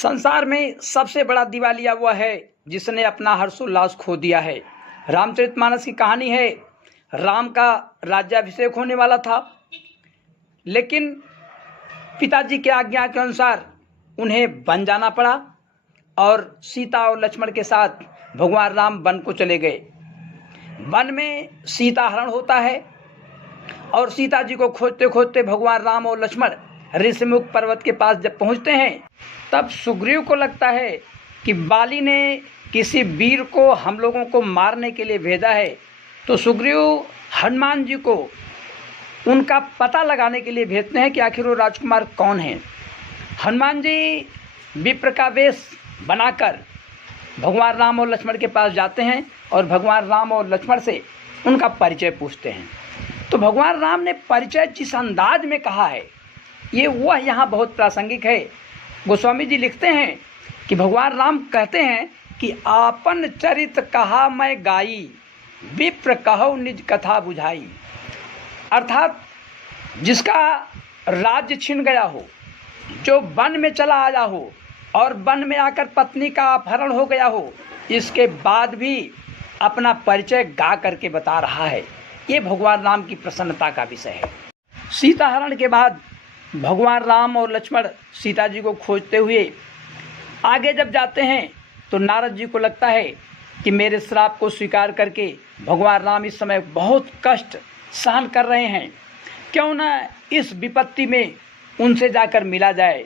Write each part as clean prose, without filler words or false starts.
संसार में सबसे बड़ा दिवालिया वह है जिसने अपना हर्षोल्लास खो दिया है। रामचरितमानस की कहानी है। राम का राज्याभिषेक होने वाला था, लेकिन पिताजी की आज्ञा के अनुसार उन्हें वन जाना पड़ा और सीता और लक्ष्मण के साथ भगवान राम वन को चले गए। वन में सीता हरण होता है और सीता जी को खोजते खोजते भगवान राम और लक्ष्मण ऋषिमुख पर्वत के पास जब पहुंचते हैं, तब सुग्रीव को लगता है कि बाली ने किसी वीर को हम लोगों को मारने के लिए भेजा है। तो सुग्रीव हनुमान जी को उनका पता लगाने के लिए भेजते हैं कि आखिर वो राजकुमार कौन है। हनुमान जी विप्र का वेश बनाकर भगवान राम और लक्ष्मण के पास जाते हैं और भगवान राम और लक्ष्मण से उनका परिचय पूछते हैं। तो भगवान राम ने परिचय जिस अंदाज में कहा है, ये वह यहाँ बहुत प्रासंगिक है। गोस्वामी जी लिखते हैं कि भगवान राम कहते हैं कि आपन चरित कहा मैं गाई, विप्र कहो निज कथा बुझाई। अर्थात जिसका राज्य छिन गया हो, जो वन में चला आया हो और वन में आकर पत्नी का अपहरण हो गया हो, इसके बाद भी अपना परिचय गा करके बता रहा है। ये भगवान राम की प्रसन्नता का विषय है। सीता हरण के बाद भगवान राम और लक्ष्मण सीता जी को खोजते हुए आगे जब जाते हैं, तो नारद जी को लगता है कि मेरे श्राप को स्वीकार करके भगवान राम इस समय बहुत कष्ट सहन कर रहे हैं, क्यों ना इस विपत्ति में उनसे जाकर मिला जाए।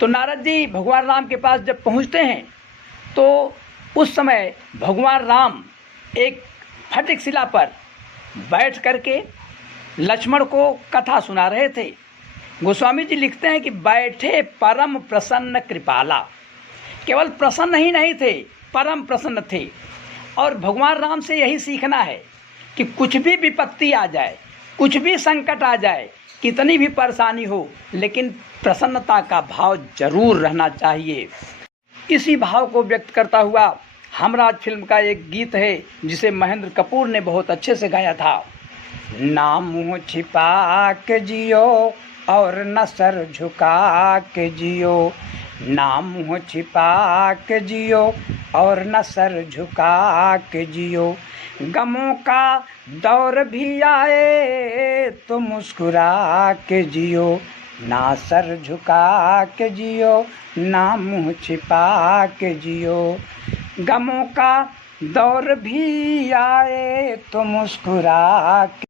तो नारद जी भगवान राम के पास जब पहुंचते हैं, तो उस समय भगवान राम एक फटिक शिला पर बैठ करके लक्ष्मण को कथा सुना रहे थे। गोस्वामी जी लिखते हैं कि बैठे परम प्रसन्न कृपाला। केवल प्रसन्न ही नहीं थे, परम प्रसन्न थे। और भगवान राम से यही सीखना है कि कुछ भी विपत्ति आ जाए, कुछ भी संकट आ जाए, कितनी भी परेशानी हो, लेकिन प्रसन्नता का भाव जरूर रहना चाहिए। इसी भाव को व्यक्त करता हुआ हमराज फिल्म का एक गीत है जिसे महेंद्र कपूर ने बहुत अच्छे से गाया था। ना मुँह छिपा के जियो और न सर झुका के जियो, ना मुँह छिपा के जियो और न सर झुका के जियो। गमों का दौर भी आए तो मुस्कुरा के जियो, ना सर झुका के जियो, ना मुँह छिपा के जियो। गमों का दौर भी आए तो मुस्कुरा के